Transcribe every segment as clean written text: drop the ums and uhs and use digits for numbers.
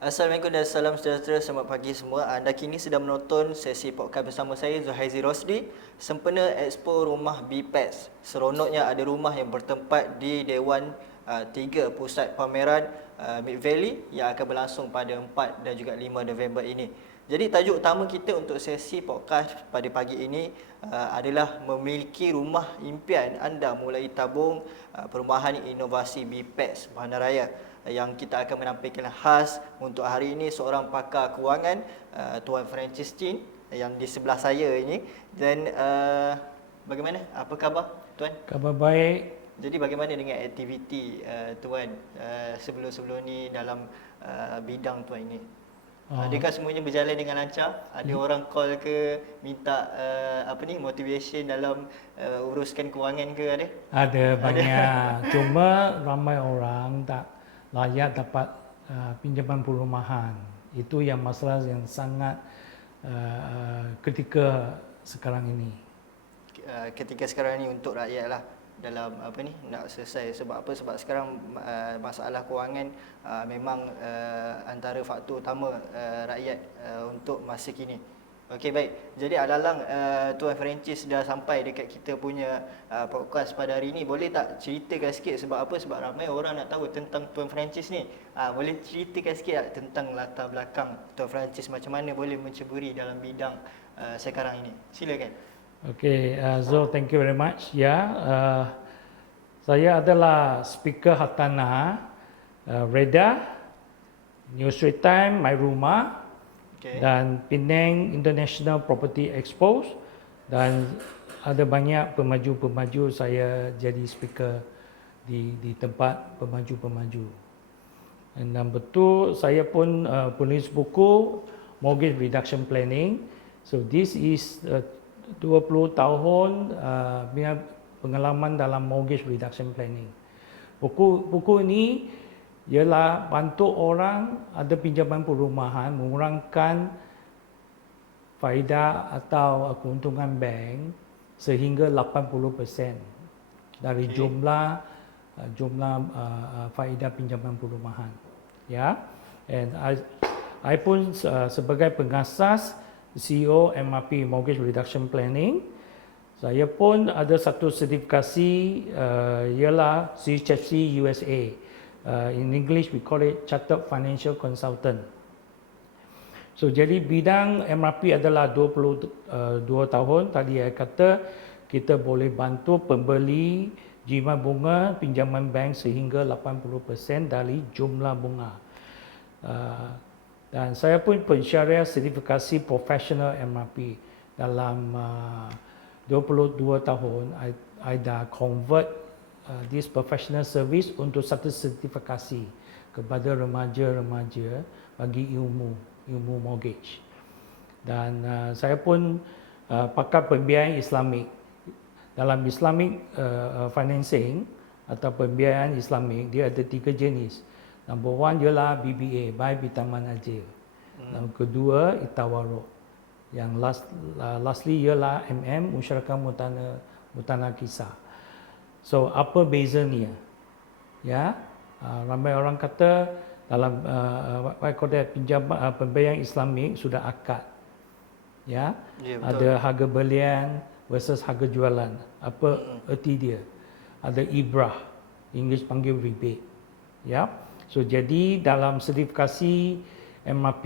Assalamualaikum dan salam sejahtera, selamat pagi semua. Anda kini sedang menonton sesi podcast bersama saya Zuhaizi Rosdi, sempena Expo Rumah BPEX. Seronoknya ada rumah yang bertempat di Dewan 3 Pusat Pameran Mid Valley yang akan berlangsung pada 4 dan juga 5 November ini. Jadi tajuk utama kita untuk sesi podcast pada pagi ini adalah memiliki rumah impian anda mulai tabung perumahan inovasi BPEX Bandaraya, yang kita akan menampilkan khas untuk hari ini seorang pakar kewangan, Tuan Francis Chin yang di sebelah saya ini. Dan bagaimana? Apa khabar Tuan? Kabar baik. Jadi bagaimana dengan aktiviti Tuan sebelum-sebelum ni dalam bidang Tuan ini? Adakah semuanya berjalan dengan lancar? Ada orang call ke minta motivation dalam uruskan kewangan ke ada? Ada banyak. Cuma ramai orang tak layak dapat pinjaman perumahan. Itu yang masalah yang sangat ketika sekarang ini. Ketika sekarang ni untuk rakyat lah dalam nak selesai. Sebab apa? Sebab sekarang masalah kewangan memang antara faktor utama rakyat untuk masa kini. Okey, baik. Jadi alalang Tuan Francis dah sampai dekat kita punya podcast pada hari ini. Boleh tak ceritakan sikit sebab apa? Sebab ramai orang nak tahu tentang Tuan Francis ni. Boleh ceritakan sikit tak tentang latar belakang Tuan Francis, macam mana boleh menceburi dalam bidang sekarang ini? Silakan. Okay, Zul, thank you very much. Ya, saya adalah speaker Hartanah, Reda, New Street Time, My Rumah, dan Penang International Property Expo, dan ada banyak pemaju-pemaju saya jadi speaker di tempat pemaju-pemaju. Dan betul saya pun penulis buku Mortgage Reduction Planning. So this is 20 tahun pengalaman dalam mortgage reduction planning. Buku ini ialah bantu orang ada pinjaman perumahan mengurangkan faedah atau keuntungan bank sehingga 80% dari jumlah faedah pinjaman perumahan. Ya, and I pun sebagai pengasas CEO MRP Mortgage Reduction Planning. Saya pun ada satu sertifikasi ialah CHFC USA. In English we call it Chartered Financial Consultant. So jadi bidang MRP adalah 22 tahun. Tadi saya kata kita boleh bantu pembeli jimat bunga pinjaman bank sehingga 80% dari jumlah bunga. Dan saya pun pensyariah sertifikasi profesional MRP. Dalam 22 tahun, I dah convert this professional service untuk satu sertifikasi kepada remaja-remaja bagi ilmu mortgage. Dan saya pun pakar pembiayaan Islamik. Dalam Islamic financing atau pembiayaan Islamik, dia ada 3 jenis. Number one ialah BBA, Buy Bintang Manazil. Yang kedua, Itawaruk. Yang lastly ialah MM, Musyarakah Mutanah Kisah. So, apa bezanya? Ya, ramai orang kata dalam pembiayaan Islamik sudah akad. Ya, ada harga belian versus harga jualan. Apa erti dia? Ada ibrah, English panggil rebate. Ya. So jadi dalam sertifikasi MRP,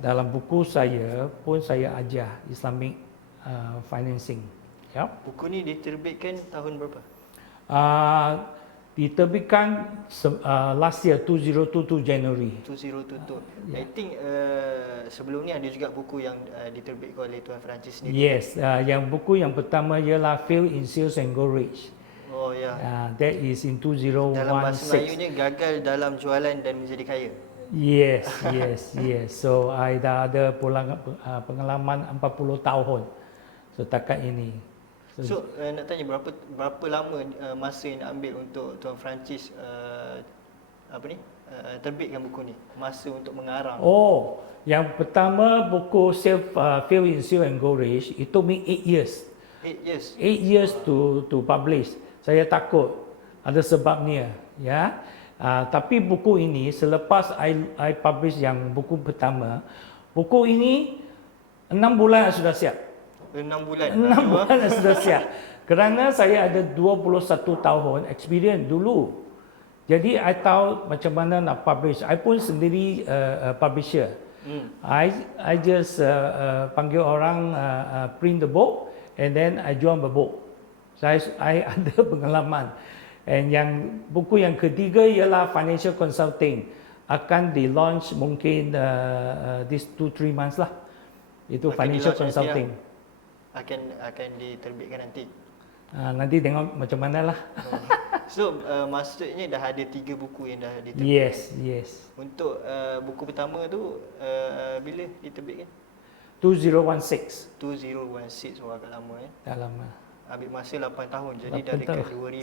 dalam buku saya pun saya ajar Islamic financing. Ya. Buku ni diterbitkan tahun berapa? Diterbitkan last year 2022 January. 2022. I think sebelum ni ada juga buku yang diterbitkan oleh Tuan Francis sendiri. Yes, yang buku yang pertama ialah Fail in Sales and Go Rich. Oh ya. That is in 2016. Dalam bahasa Melayunya gagal dalam jualan dan menjadi kaya. Yes. So I dah ada pengalaman 40 tahun setakat ini. So nak tanya berapa lama masa yang nak ambil untuk Tuan Francis terbitkan buku ni? Masa untuk mengarang. Oh, yang pertama buku Fail in Sales and Go Rich, it took me 8 years. 8 years. 8 years to publish. Saya takut ada sebabnya, ya. Tapi buku ini selepas I publish yang buku pertama, buku ini 6 bulan sudah siap. 6 bulan. 6 bulan sudah siap. Kerana saya ada 21 tahun experience dulu. Jadi I tahu macam mana nak publish. I pun sendiri publisher. I just panggil orang print the book and then I jual the book. I ada pengalaman. And yang buku yang ketiga ialah financial consulting. Akan di launch mungkin this 2-3 months lah. Itu financial consulting. Akan diterbitkan nanti. Nanti tengok macam mana lah. So maksudnya dah ada 3 buku yang dah diterbitkan. Yes. Untuk buku pertama tu bila diterbitkan? 2016. 2016, wah agak lama Dah lama. Ambil masa 8 tahun. Jadi 8 dah dekat tahun.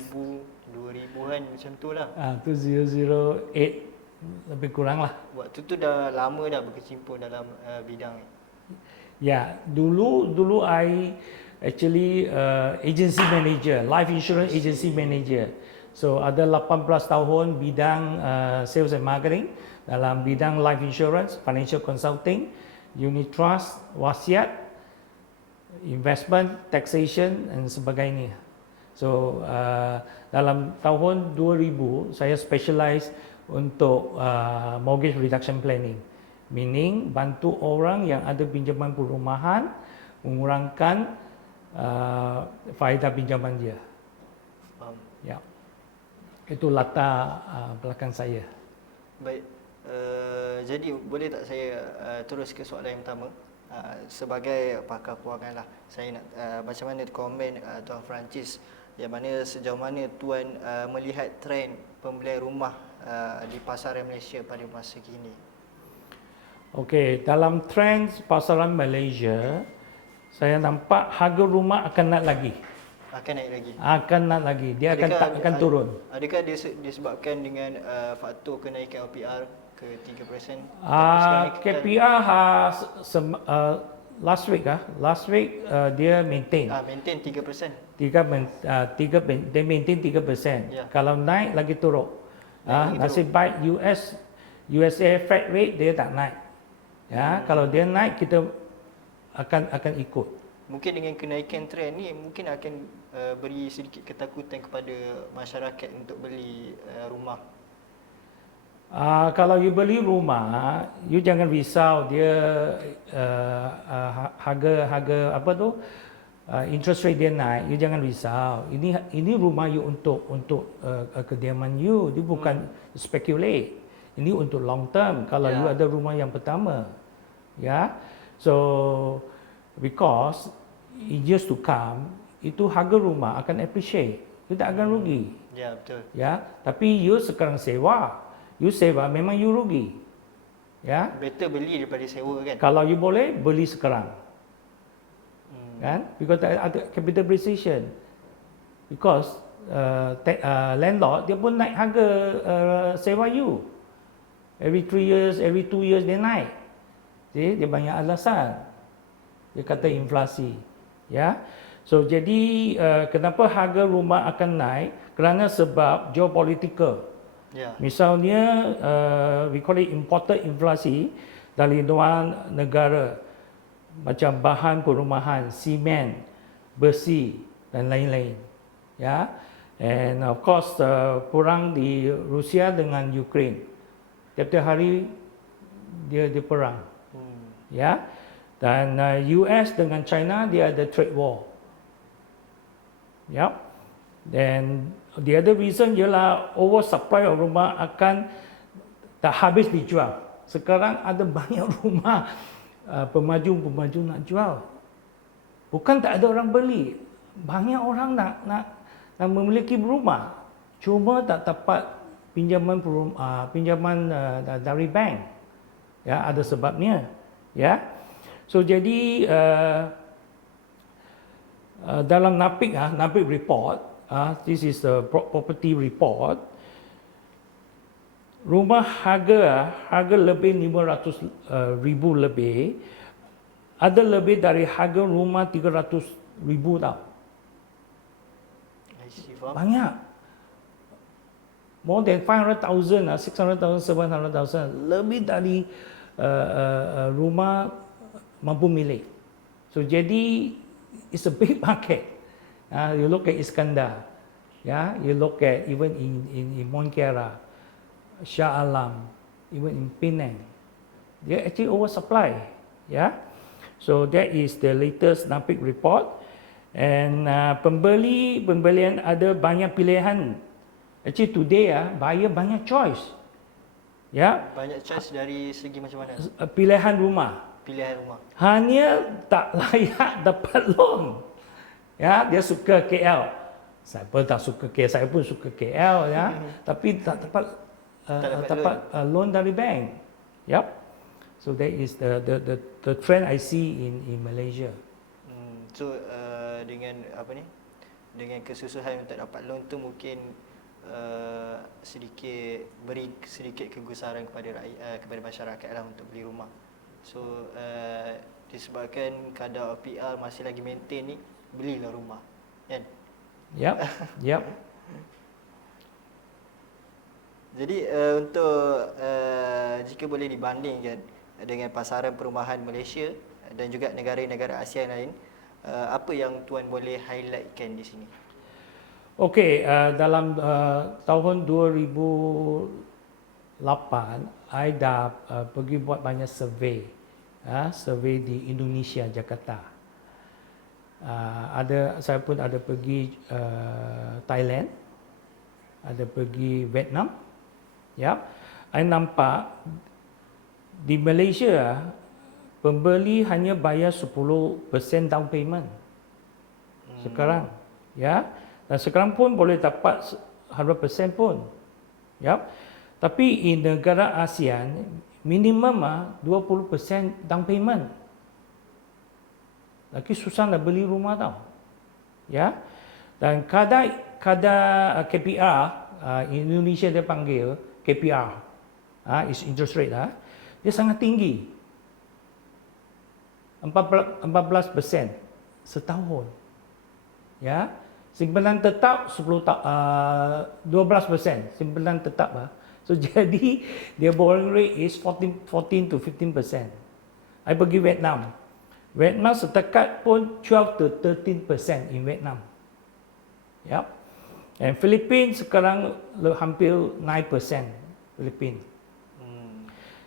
2000-an macam tu lah. 2008 lebih kurang lah. Waktu tu dah lama dah berkecimpung dalam bidang ni. Ya, dulu I actually agency manager, life insurance agency manager. So ada 18 tahun bidang sales and marketing dalam bidang life insurance, financial consulting, unit trust, wasiat, investment, taxation dan sebagainya. So dalam tahun 2000 saya specialize untuk mortgage reduction planning. Meaning bantu orang yang ada pinjaman perumahan mengurangkan faedah pinjaman dia. Faham. Ya. Itu latar belakang saya. Baik. Jadi boleh tak saya terus ke soalan yang pertama? Sebagai pakar kewangan lah, saya nak macam mana komen Tuan Francis, yang mana sejauh mana Tuan melihat trend pembelian rumah di pasaran Malaysia pada masa kini? Okey, dalam trend pasaran Malaysia, saya nampak harga rumah akan naik lagi. Akan naik lagi. Akan naik lagi. Dia akan turun. Adakah disebabkan dengan faktor kenaikan OPR ke 3%? KPR last week dia maintain. Maintain 3%. Dia maintain 3%. Ya. Kalau naik lagi turun. Nasib baik USA Fed rate dia tak naik. Ya, kalau dia naik kita akan ikut. Mungkin dengan kenaikan trend ni mungkin akan beri sedikit ketakutan kepada masyarakat untuk beli rumah. Kalau you beli rumah, you jangan risau dia harga apa tu, interest rate dia naik. You jangan risau. Ini rumah you untuk kediaman you. Dia bukan speculate. Ini untuk long term. Kalau you ada rumah yang pertama, ya. So because in years to come, itu harga rumah akan appreciate. You tak akan rugi. Ya, betul. Ya, tapi you sekarang sewa. You sewa memang you rugi. Ya. Better beli daripada sewa kan? Kalau you boleh beli sekarang. Kan? Because ada capital appreciation. Because landlord dia pun naik harga sewa you. Every 3 years, every 2 years dia naik. Dia banyak alasan. Dia kata inflasi. Ya. So jadi kenapa harga rumah akan naik? Kerana sebab geopolitical. Ya. Misalnya we call it imported inflasi dari luar negara, macam bahan perumahan, simen, besi dan lain-lain. Ya. And of course perang di Rusia dengan Ukraine. Tiap-tiap hari dia perang. Ya. Dan US dengan China dia ada trade war. Ya. Dan the other reason ialah oversupply of rumah akan tak habis dijual. Sekarang ada banyak rumah pemaju nak jual. Bukan tak ada orang beli. Banyak orang nak memiliki rumah. Cuma tak dapat pinjaman dari bank. Ya, ada sebabnya. Ya. So jadi dalam NAPIC report, this is the property report. Rumah harga lebih 500,000 lebih. Ada lebih dari harga rumah 300,000 tau. Banyak. more than 500,000, 600,000, 700,000, lebih dari rumah mampu milik. So jadi it's a big market. You look at Iskandar, you look at even in Monkera, Shah Alam, even in Penang, they actually oversupply. So that is the latest NAPIC report. And pembelian ada banyak pilihan. Actually today buyer banyak choice. Banyak choice dari segi macam mana? Pilihan rumah. Pilihan rumah. Hanya tak layak dapat loan. Dia suka KL. Saya pun tak suka KL, saya pun suka KL tapi tak dapat loan dari bank. So that is the trend I see in Malaysia. So dengan dengan kesusahan untuk dapat loan tu mungkin beri sedikit kegusaran kepada masyarakat lah untuk beli rumah. So disebabkan kadar PR masih lagi maintain ni, belilah rumah, kan? Yep. Jadi untuk jika boleh dibandingkan dengan pasaran perumahan Malaysia dan juga negara-negara ASEAN lain, apa yang tuan boleh highlightkan di sini? Okey, dalam tahun 2008, I dah pergi buat banyak survey di Indonesia, Jakarta. Saya pun ada pergi Thailand, ada pergi Vietnam. I nampak di Malaysia pembeli hanya bayar 10% down payment. Sekarang, dan sekarang pun boleh dapat 100% pun. Tapi di negara ASEAN minimum 20% down payment. Lagi susah nak beli rumah tau. Dan kadar KPR, Indonesia dia panggil KPR, is interest rate, dia sangat tinggi. 14% setahun. Simpanan tetap 12% simpanan tetap. So jadi dia borrowing rate is 14 to 15%. I pergi Vietnam. Vietnam setakat pun 12 to 13% in Vietnam. And Philippines sekarang hampir 9% Philippines.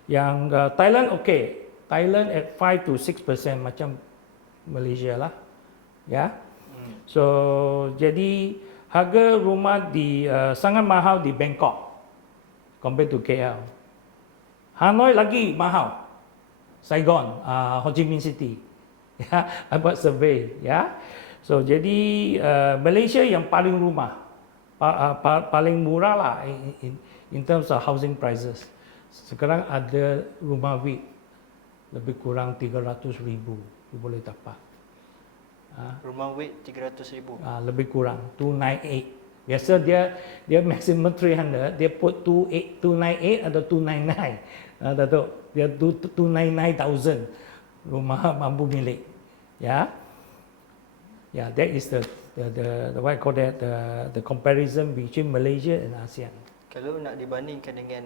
Yang Thailand okey. Thailand at 5 to 6% macam Malaysia lah. So jadi harga rumah sangat mahal di Bangkok compared to KL. Hanoi lagi mahal. Saigon, Ho Chi Minh City. I buat survey. So jadi Malaysia yang paling paling murah lah in terms of housing prices. Sekarang ada rumah WIP lebih kurang 300,000 boleh dapat. Rumah WIP 300,000. Lebih kurang 298. Biasa dia maximum 300, dia put 298 atau 299. Datuk, dia 299,000 rumah mampu milik. That is the what I call that the comparison between Malaysia and ASEAN. Kalau nak dibandingkan dengan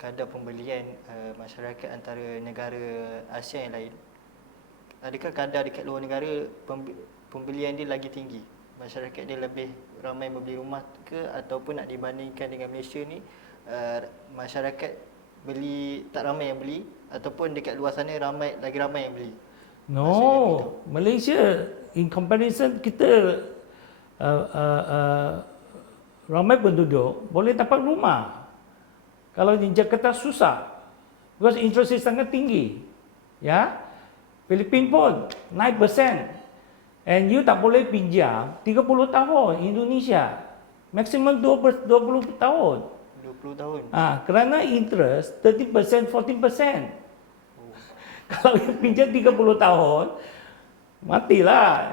kadar pembelian masyarakat antara negara ASEAN yang lain, adakah kadar dekat luar negara pembelian dia lagi tinggi? Masyarakat dia lebih ramai membeli rumah ke, ataupun nak dibandingkan dengan Malaysia ni, masyarakat beli tak ramai yang beli, ataupun dekat luar sana lagi ramai yang beli? No, Malaysia in comparison kita ramai penduduk boleh dapat rumah. Kalau di Jakarta susah, because interest rate sangat tinggi. Filipina pun 9%. And you tak boleh pinjam 30 tahun Indonesia. Maximum 20 tahun. 20 tahun. Kerana interest 30%, 14%. Kalau you pinjam 30 tahun, matilah,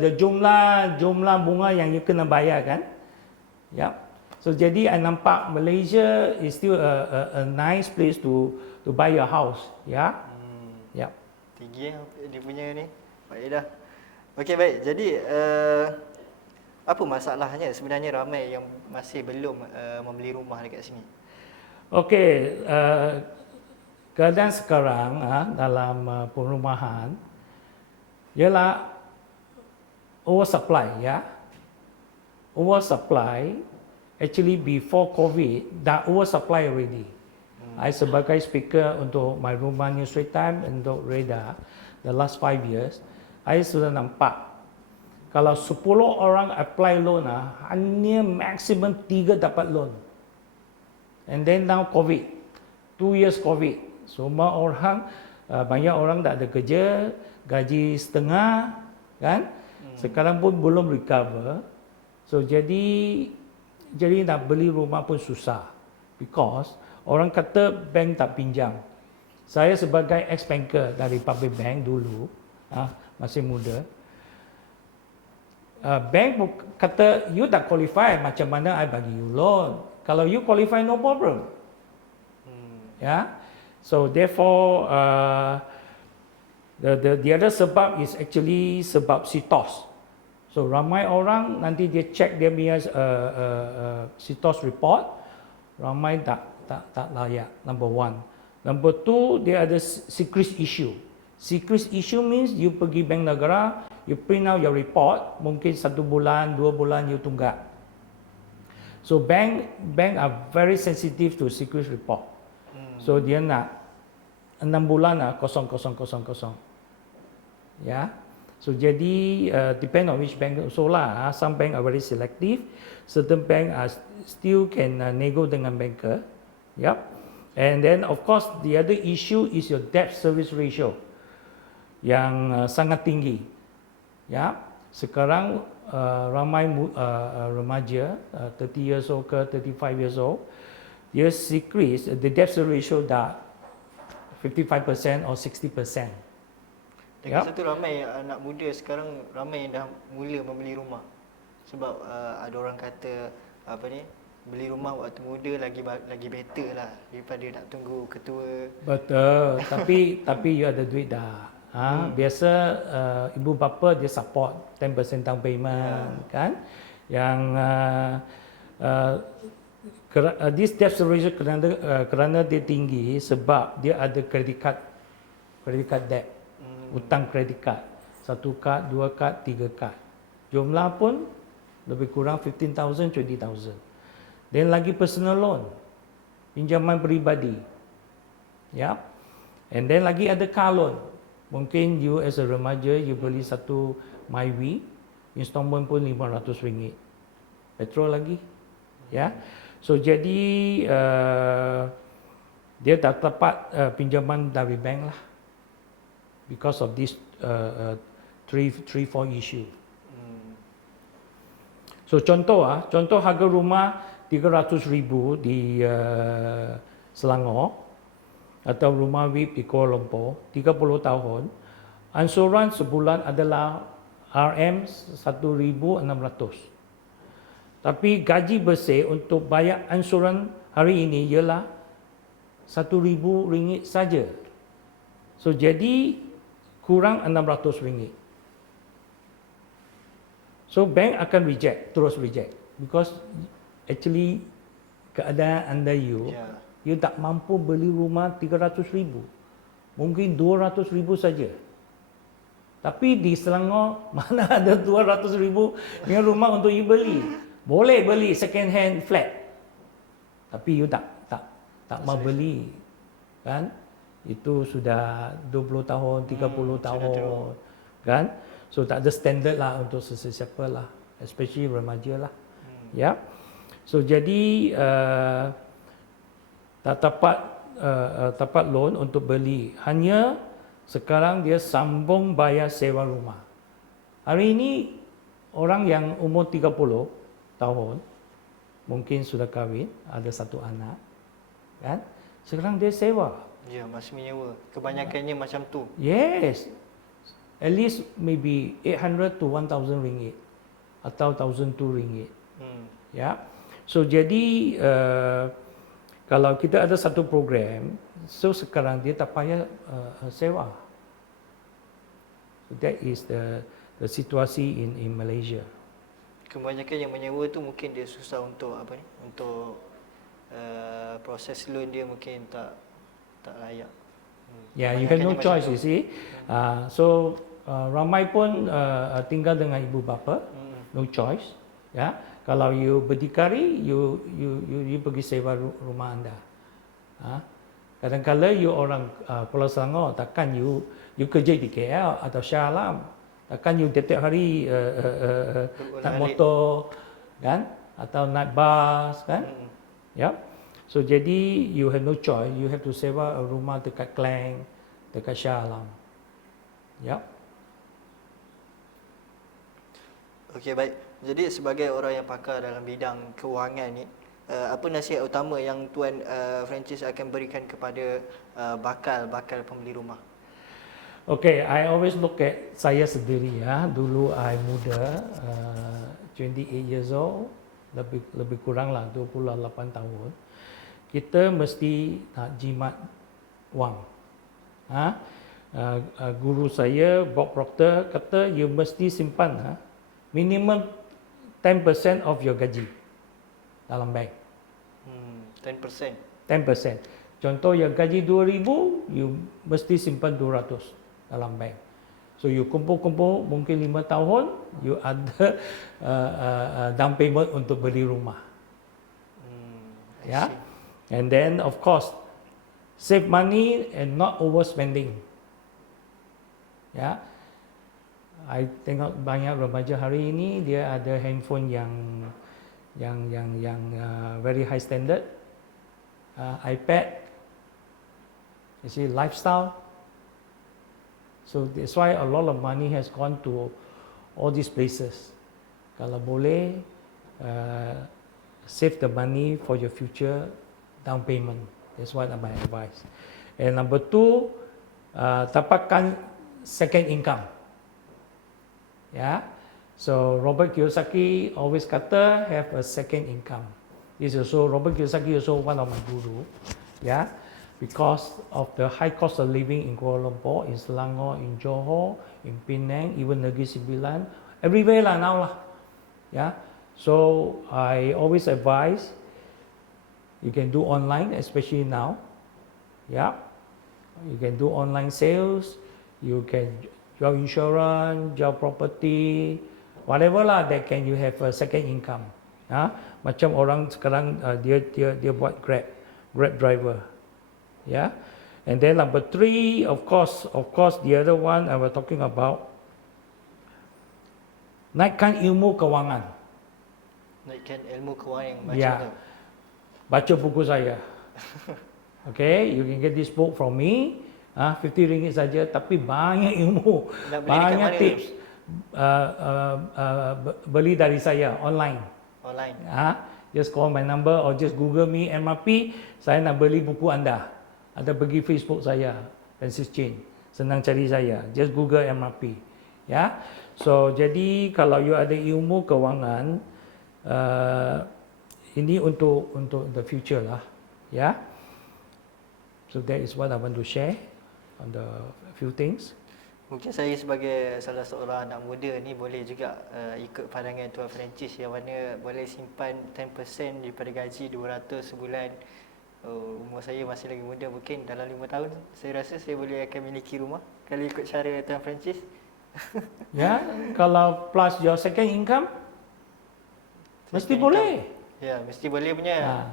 the jumlah bunga yang you kena bayar kan. So jadi I nampak Malaysia is still a nice place to buy your house. Tinggi dia punya ni. Baik dah. Okey, baik. Jadi Apa masalahnya sebenarnya ramai yang masih belum membeli rumah dekat sini? Okey, keadaan sekarang dalam perumahan ialah oversupply ya. Oversupply actually before COVID dah oversupply already. I sebagai speaker untuk My Rumah News Straits Times untuk Radar the last 5 years, I sudah nampak kalau 10 orang apply loan hanya maksimum 3 dapat loan. And then now COVID, 2 years COVID, semua orang banyak orang tak ada kerja, gaji setengah, kan? Sekarang pun belum recover. So jadi nak beli rumah pun susah, because orang kata bank tak pinjam. Saya sebagai ex-banker dari public bank dulu, masih muda, bank kata you tak qualify, macam mana I bagi you loan? Kalau you qualify, no problem. Ya, so therefore the other sebab is actually sebab sitos. So ramai orang nanti dia check dia punya sitos report, ramai tak layak. Number one. Number two, dia ada secret issue. Secret issue means you pergi bank negara, you print out your report, mungkin 1 bulan, 2 bulan you tunggak. So bank are very sensitive to secret report. So dia nak 6 bulan kosong. Ya. So jadi depend on which bank also lah. Some bank are very selective, certain bank are still can nego dengan banker. Yep. And then of course the other issue is your debt service ratio yang sangat tinggi. Ya. Sekarang ramai remaja 30 years old ke 35 years old, dia decrease the debt service ratio dah 55% or 60%. Lagi satu, ramai anak muda sekarang ramai yang dah mula membeli rumah. Sebab ada orang kata beli rumah waktu muda lagi better lah daripada nak tunggu ketua. Betul. tapi you ada duit dah. Biasa ibu bapa dia support 10% down payment, kan? Yang this debt service kerana dia tinggi sebab dia ada credit card debt. Hutang kredit card, 1 kad, 2 kad, 3 kad. Jumlah pun lebih kurang 15,000, 20,000. Dan lagi personal loan, pinjaman peribadi. Ya. And then lagi ada car loan. Mungkin you as a remaja, you beli satu Myvi, installment pun RM500. Petrol lagi. Ya. So jadi dia tak dapat pinjaman dari bank lah. Because of this 3-4 issue. So contoh harga rumah 300,000 di Selangor atau rumah VIP di Kuala Lumpur 30 tahun, ansuran sebulan adalah RM1,600. Tapi gaji bersih untuk bayar ansuran hari ini ialah RM1,000 saja. So jadi kurang RM600. So bank akan terus reject because actually keadaan anda you tak mampu beli rumah 300,000. Mungkin 200,000 saja. Tapi di Selangor mana ada 200,000 yang rumah untuk you beli. Boleh beli second hand flat. Tapi you tak mau beli, kan? Itu sudah 20 tahun, 30 tahun, kan? So tak ada standard lah untuk sesiapa lah, especially remaja lah. Ya. So jadi tak dapat loan untuk beli. Hanya sekarang dia sambung bayar sewa rumah. Hari ini orang yang umur 30 tahun, mungkin sudah kahwin, ada satu anak, kan? Sekarang dia sewa. Ya, masih menyewa. Kebanyakannya macam tu. Yes. At least maybe 800 to 1,000 ringgit atau 1,200 ringgit. Ya. So jadi kalau kita ada satu program, so sekarang dia tak payah sewa. So that is the situasi in Malaysia. kebanyakan yang menyewa tu mungkin dia susah untuk apa ni, untuk proses loan dia mungkin tak layak. Yeah, you have no Kebanyakannya macam choice, tu. you see. So ramai pun tinggal dengan ibu bapa, no choice. Ya, kalau you berdikari, you pergi sewa rumah anda. Kadang-kadang you orang Pulau Selangor, takkan you kerja di KL atau Shah Alam, takkan you tiap hari naik motor, kan? Atau naik bas, kan? Ya. So jadi you have no choice, you have to sewa rumah dekat Klang, dekat Shah Alam. Ya. Okey, baik. Jadi sebagai orang yang pakar dalam bidang kewangan ni, apa nasihat utama yang Tuan Francis akan berikan kepada bakal pembeli rumah? Okay, I always look at saya sendiri ya. Dulu I muda, 28 years old, lebih kurang lah 28 tahun. Kita mesti nak jimat wang. Guru saya Bob Proctor kata you mesti simpan minimum 10% of your gaji dalam bank. 10%. 10%. Contoh yang gaji 2,000, you mesti simpan 200 dalam bank. So you kumpul-kumpul mungkin 5 tahun, you ada down payment untuk beli rumah. Ya. And then of course save money and not overspending. Ya. I tengok banyak remaja hari ini dia ada handphone yang very high standard, iPad, you see lifestyle. So that's why a lot of money has gone to all these places. Kalau boleh, save the money for your future down payment. That's what my advice. And number 2, dapatkan second income. Yeah. So Robert Kiyosaki always kata have a second income. This is also Robert Kiyosaki also one of my guru. Yeah. Because of the high cost of living in Kuala Lumpur, in Selangor, in Johor, in Penang, even Negeri Sembilan, everywhere lah now lah. Yeah. So I always advise you can do online, especially now. Yeah. You can do online sales, you can jual insurance, jual property, whatever lah that can you have a second income. Macam orang sekarang dia buat Grab driver. Yeah. And then number 3, of course the other one I was talking about, naikkan ilmu kewangan. Naikkan ilmu kewangan yang macam Yeah. tu. Baca buku saya. Okay, you can get this book from me. RM50 saja, tapi banyak ilmu, banyak tips. Beli dari saya online. Just call my number or just Google me MRP. Saya nak beli buku anda. Ada pergi Facebook saya, Francis Chin. Senang cari saya. Just Google MRP. Ya. So jadi kalau you ada ilmu kewangan, ini untuk the future lah. Ya. So that is what I want to share on the few things. Mungkin saya sebagai salah seorang anak muda ni boleh juga ikut pandangan Tuan Francis yang mana boleh simpan 10% daripada gaji 200 sebulan. Umur saya masih lagi muda, mungkin dalam 5 tahun saya rasa saya boleh akan miliki rumah kalau ikut cara Tuan Francis. Ya, kalau plus your second income mesti boleh. Ya, mesti boleh punya.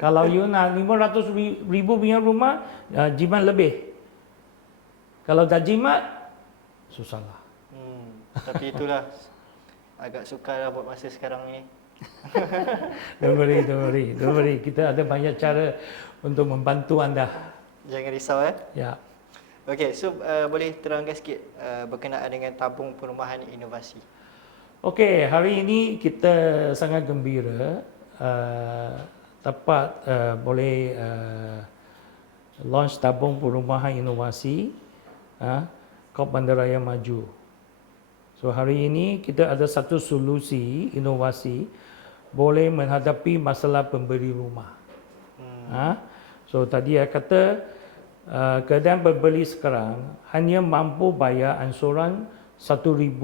Kalau you nak 500,000 punya rumah, jimat lebih. Kalau dah jimat, susahlah. Tapi itulah agak sukar lah buat masa sekarang ni. Don't worry. Kita ada banyak cara untuk membantu anda. Jangan risau Ya. Okey, so boleh terangkan sikit berkenaan dengan tabung perumahan inovasi. Okey, hari ini kita sangat gembira dapat boleh launch tabung perumahan inovasi Kop Bandaraya Maju. So hari ini kita ada satu solusi inovasi boleh menghadapi masalah pembeli rumah. So tadi saya kata keadaan pembeli sekarang hanya mampu bayar ansuran RM1,000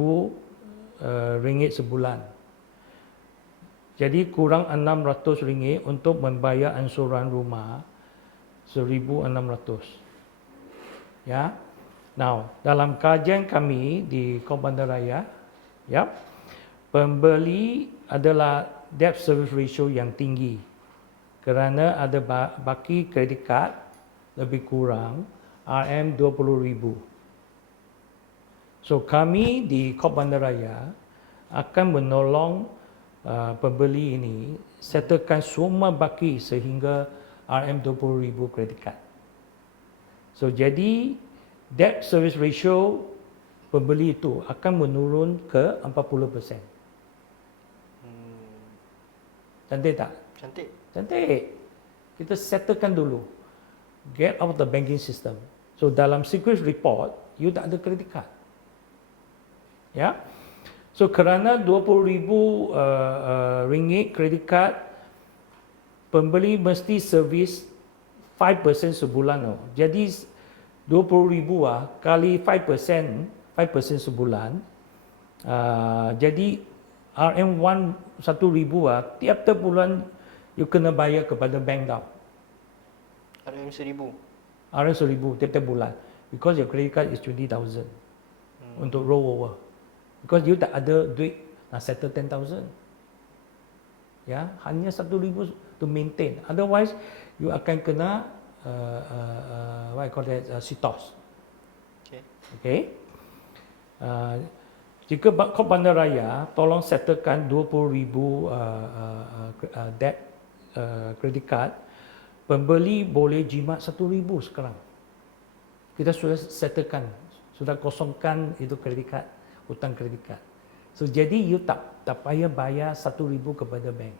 sebulan. Jadi kurang RM600 untuk membayar ansuran rumah 1,600. Ya. Now, dalam kajian kami di Kop Bandaraya, ya, pembeli adalah debt service ratio yang tinggi kerana ada baki kredit kad lebih kurang RM20,000. So kami di Kop Bandaraya akan menolong pembeli ini settlekan semua baki sehingga RM20,000 kredit kad. So jadi debt service ratio pembeli itu akan menurun ke 40%. Cantik tak? Cantik. Cantik. Kita settlekan dulu. Get out of the banking system. So dalam secret report, you tak ada kredit kad. Ya. So kerana RM20,000 kredit kad, pembeli mesti servis 5% sebulan. Jadi RM20,000 kali 5% sebulan. Jadi RM1,000 tiap-tiap bulan you kena bayar kepada bank tau. RM1,000. RM1,000 tiap-tiap bulan. Because your credit card is 20,000 untuk roll over. Because you tak ada duit nak settle 10,000. Ya, hanya RM1,000 to maintain. Otherwise, you akan kena what I call that sitos. Okay. Jika Kop Bandaraya tolong settlekan RM20,000 debt credit card, pembeli boleh jimat RM1,000 sekarang. Kita sudah settlekan, sudah kosongkan itu kredit card, hutang kredit card. So jadi you tak payah bayar RM1,000 kepada bank.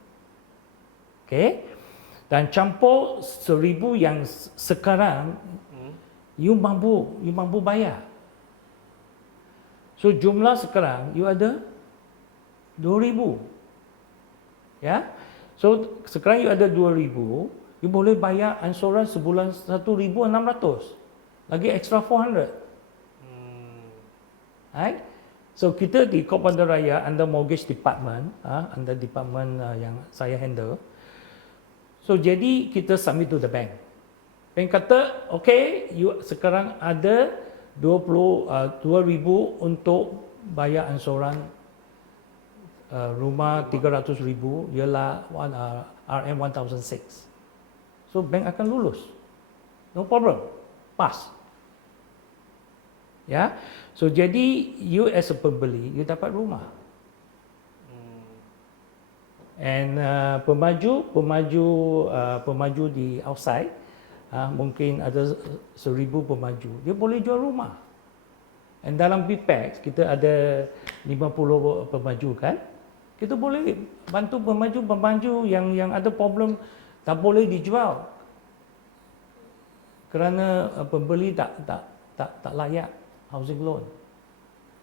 Okay. Dan campur RM1,000 yang sekarang you mampu bayar. So jumlah sekarang you ada RM2,000. Ya. So sekarang you ada RM2,000, you boleh bayar ansuran sebulan RM1,600. Lagi extra RM400. Right? So kita di Kop Bandaraya under mortgage department, under department yang saya handle. So jadi kita submit to the bank. Bank kata, okay, you sekarang ada RM2,000 untuk bayar ansuran rumah RM300,000 ialah RM1,006. So bank akan lulus. No problem. Pass. Ya. So jadi you as a pembeli, you dapat rumah. And pemaju di outside, mungkin ada 1,000 pemaju, dia boleh jual rumah. And dalam BPEX kita ada 50 pemaju kan, kita boleh bantu pemaju yang ada problem tak boleh dijual kerana pembeli tak layak housing loan.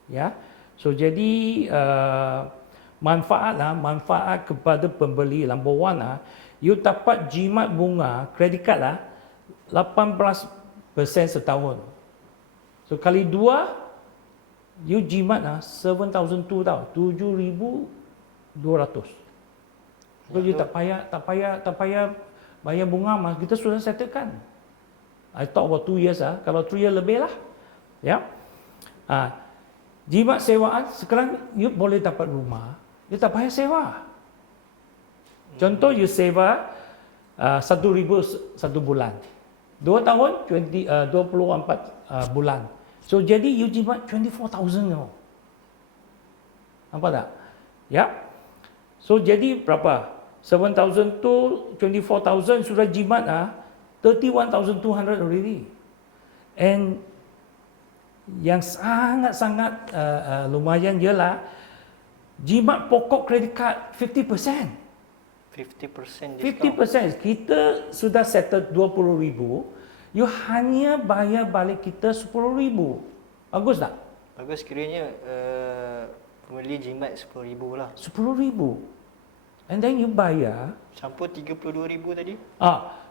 Ya, so jadi manfaat kepada pembeli number one you dapat jimat bunga kredit kad 18% setahun. So kali 2 you jimat 7,200 tau, 7,200. So you tak payah bayar bunga mas, kita sudah settlekan. I talk about 2 years kalau 3 years lebih lah. Ya. Jimat sewaan sekarang you boleh dapat rumah. You tak payah sewa. Contoh you sewa RM1,000 satu bulan. 2 tahun 24 bulan. So jadi you jimat 24,000 tau. Nampak tak? Ya. So jadi berapa? 7,000 tu 24,000 sudah jimat 31,200 already. And yang sangat-sangat lumayan ialah jimat pokok kredit kad 50%. 50% discount. 50%. Kita sudah settle RM20,000, you hanya bayar balik kita RM10,000. Bagus tak? Bagus, kiranya pembeli jimat RM10,000 lah. RM10,000. And then you bayar. Campur RM32,000 tadi.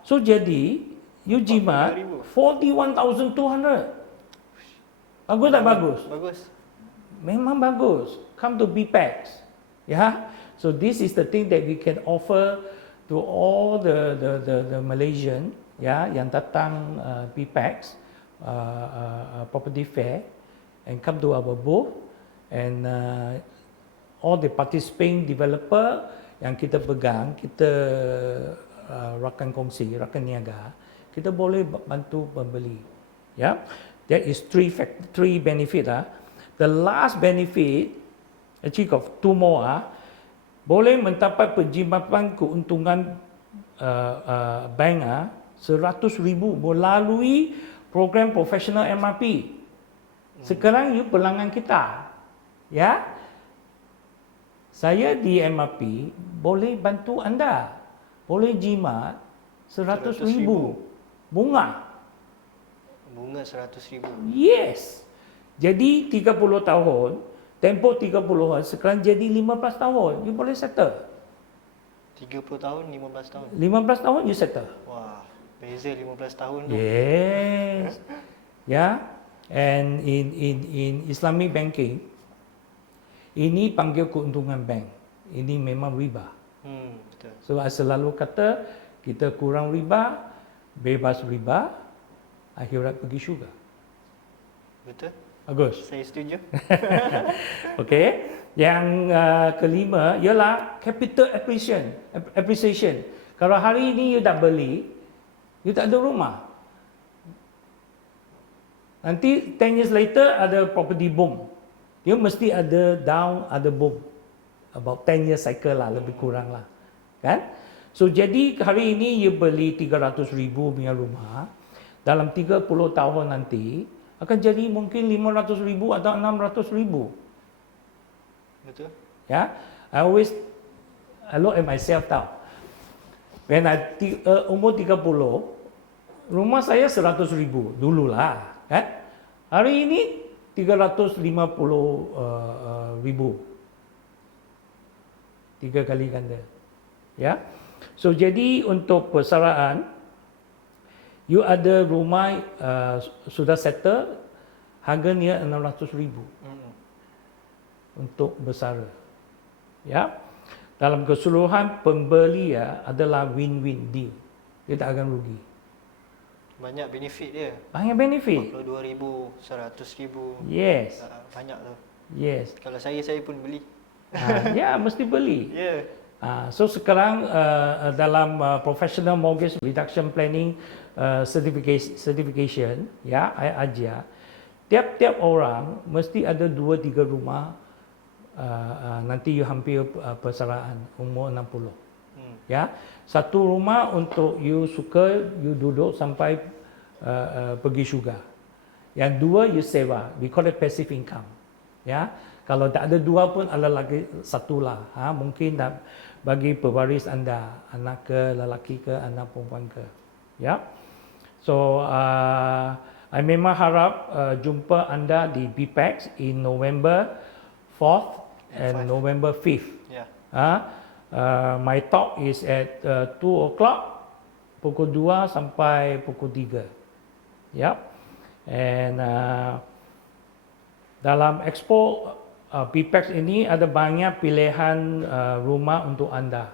So jadi you jimat 41,200. Bagus tak bagus? Bagus. Memang bagus. Come to BPEX. Ya. So this is the thing that we can offer to all the Malaysian, ya, yang datang PPAX property fair and come to our booth, and all the participating developer yang kita pegang, kita rakan kongsi, rakan niaga, kita boleh bantu pembeli. Ya, that is three benefit. The last benefit, actually got two more. Boleh mendapat penjimapan keuntungan bank 100,000 melalui program profesional MRP. Sekarang you pelanggan kita, ya. Saya di MRP boleh bantu anda, boleh jimat 100,000 bunga. Bunga 100,000. Yes. Jadi 30 tahun, tempoh 30 tahun, sekarang jadi 15 tahun, you boleh settle. 30 tahun, 15 tahun. 15 tahun you settle. Wah, beza 15 tahun tu. Yes. Ya. And in Islamic banking, ini panggil keuntungan bank. Ini memang riba. Betul. So saya selalu kata, kita kurang riba, bebas riba, akhirat pergi syurga. Betul? Bagus. Saya setuju. Okey. Yang kelima ialah capital appreciation. Kalau hari ini you tak beli, you tak ada rumah. Nanti 10 years later ada property boom. Dia mesti ada down, ada boom. About 10 years cycle lah, lebih kurang lah. Kan? So jadi hari ini you beli 300,000 punya rumah, dalam 30 tahun nanti akan jadi mungkin 500,000 atau 600,000. Betul? Ya, I look at myself tau. When umur 30, rumah saya 100,000 dululah, kan? Hari ini 350,000. 3 kali ganda. Ya. So jadi untuk persaraan, you ada rumah sudah settle, harganya 600,000 untuk bersara. Ya. Dalam keseluruhan pembeli adalah win-win deal. Dia tak akan rugi. Banyak benefit dia. Banyak benefit. 42,000, 100,000. Yes. Banyak tu. Yes. Kalau saya pun beli. Ya, mesti beli. Ya. So sekarang dalam professional mortgage reduction planning certification, ya, I ajar, tiap-tiap orang mesti ada 2-3 rumah. Nanti you hampir persaraan umur 60. Ya, satu rumah untuk you suka, you duduk sampai pergi syurga. Yang dua you sewa, we call it passive income. Ya, kalau tak ada dua pun ada lagi satu lah. Mungkin nak bagi pewaris anda, anak ke lelaki ke, anak perempuan ke. Ya, so I memang harap jumpa anda di BPAX in November 4th and November 5th. Ya. My talk is at 2 o'clock, pukul 2 sampai pukul 3. Yep. And dalam expo BPAX ini ada banyak pilihan rumah untuk anda.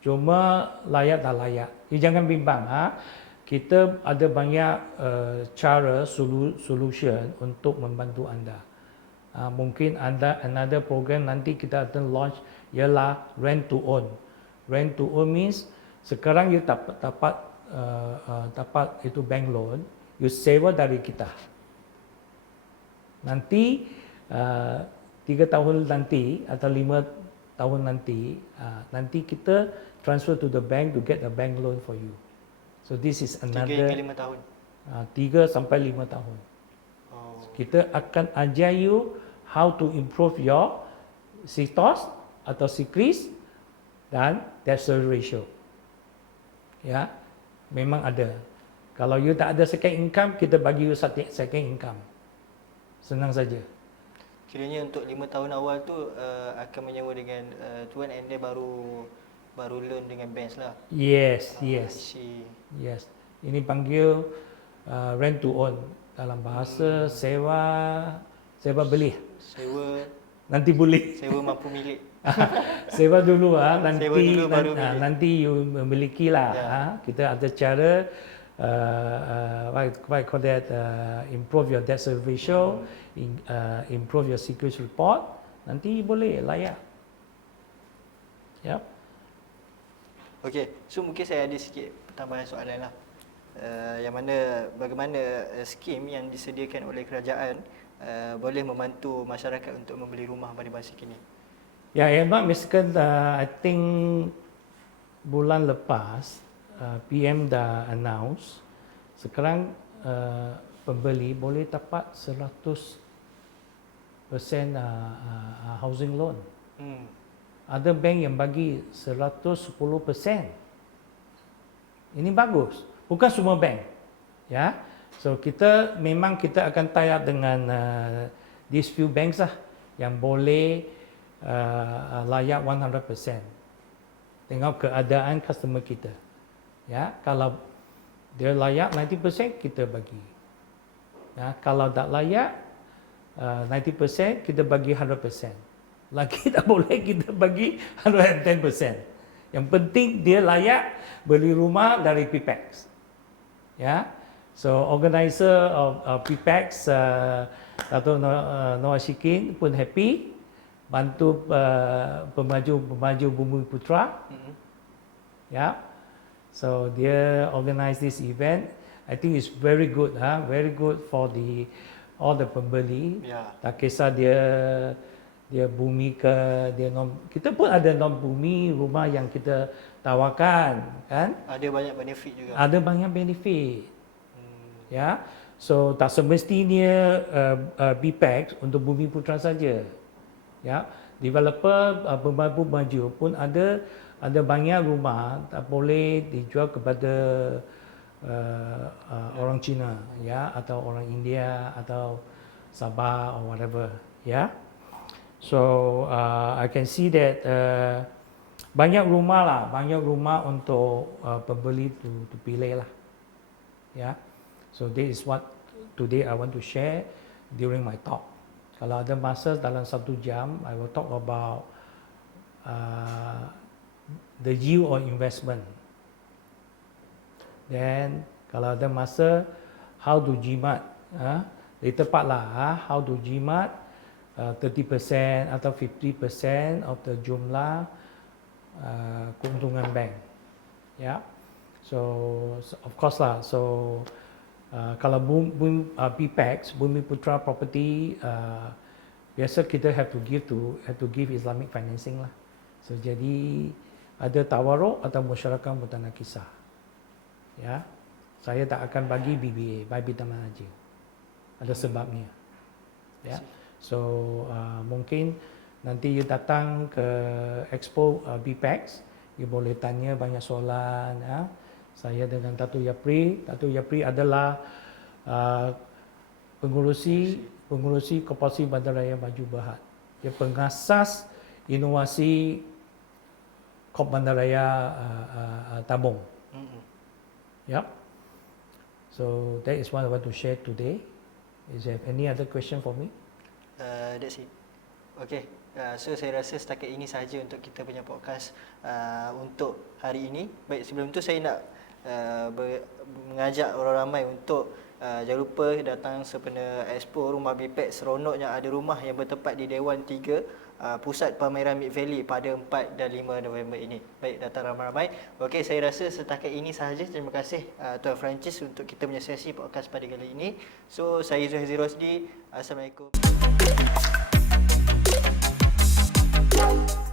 Cuma layak tak layak. Jangan bimbang. Kita ada banyak cara, solution untuk membantu anda. Mungkin ada another program nanti kita akan launch ialah rent to own. Rent to own means sekarang you dapat itu bank loan, you sewa dari kita. Nanti 3 tahun nanti atau 5 tahun nanti, nanti kita transfer to the bank to get a bank loan for you. So this is another 3 hingga 5 tahun. 3 sampai 5 tahun. Kita akan ajar you how to improve your CTOS atau CRIS dan debt service ratio. Ya, memang ada. Kalau you tak ada second income, kita bagi you second income. Senang saja. Kiranya untuk 5 tahun awal tu akan menyewa dengan tuan and dia baru loan dengan banks lah. Yes, yes. Yes. Ini panggil rent to own. Dalam bahasa sewa beli. Sewa Nanti boleh. sewa mampu milik. Sewa dulu nanti Sewa dulu baru beli. nanti you memiliki lah. Ya. Kita ada cara what I call that improve your debt service ratio, improve your security report. Nanti boleh layak. Yep. Okey, so mungkin saya ada sikit tambahan soalan lah. Yang mana bagaimana skim yang disediakan oleh kerajaan boleh membantu masyarakat untuk membeli rumah pada masa kini. Ya, Emak misalkan I think bulan lepas PM dah announce sekarang pembeli boleh dapat 100% housing loan. Ada bank yang bagi 110%. Ini bagus. Bukan semua bank. Ya. So kita akan tie up dengan these few banks lah yang boleh layak 100%. Tengok keadaan customer kita. Ya, kalau dia layak 90% kita bagi. Ya, kalau tak layak 90% kita bagi 100%. Lagi tak boleh kita bagi 110%. Yang penting dia layak beli rumah dari PPAX. Ya. So organizer of PPAX Dato' Noor Ashikin pun happy bantu pemaju Bumi Putra. Ya. So dia organize this event. I think it's very good, very good for all the pembeli. Ya. Tak kisah dia bumi ke kita pun ada non bumi rumah yang kita tawarkan, kan? Ada banyak benefit juga. Ada banyak benefit. Ya. So tak semestinya BPAX untuk Bumi Putra saja. Ya. Developer pemaju pun ada banyak rumah tak boleh dijual kepada orang Cina, ya, atau orang India atau Sabah or whatever, ya. So I can see that banyak rumah untuk pembeli to pilih lah, ya. So this is what today I want to share during my talk. Kalau ada masa dalam 1 jam, I will talk about the yield on investment. Then kalau ada masa, how to jimat, di tempat lah, how to jimat 30% atau 50% of the jumlah keuntungan bank. Ya. So of course lah. So kalau BPAX, Bumi Putra Property, biasa kita have to give Islamic financing lah. So jadi ada tawaruk atau musyarakah bertanah kisah. Ya. Saya tak akan bagi BBA, buy bintang haji. Ada sebabnya. Ya. So mungkin nanti you datang ke Expo BPAX, you boleh tanya banyak soalan, ya. Saya dengan Dato' Yapri adalah pengurusi Koperasi Bandaraya Maju Berhad. Dia pengasas inovasi Kop Bandaraya Tabung. Yep. So that is what I want to share today. Is there any other question for me? That's it. Okay. So saya rasa setakat ini sahaja untuk kita punya podcast untuk hari ini. Baik, sebelum tu saya nak mengajak orang ramai untuk jangan lupa datang sempena Expo Rumah BPAX. Seronoknya ada rumah yang bertempat di Dewan 3 Pusat Pameran Mid Valley pada 4 dan 5 November ini. Baik, datang ramai-ramai. Okey, saya rasa setakat ini sahaja. Terima kasih Tuan Francis untuk kita punya sesi podcast pada kali ini. So saya Zuhairi Rosdi. Assalamualaikum.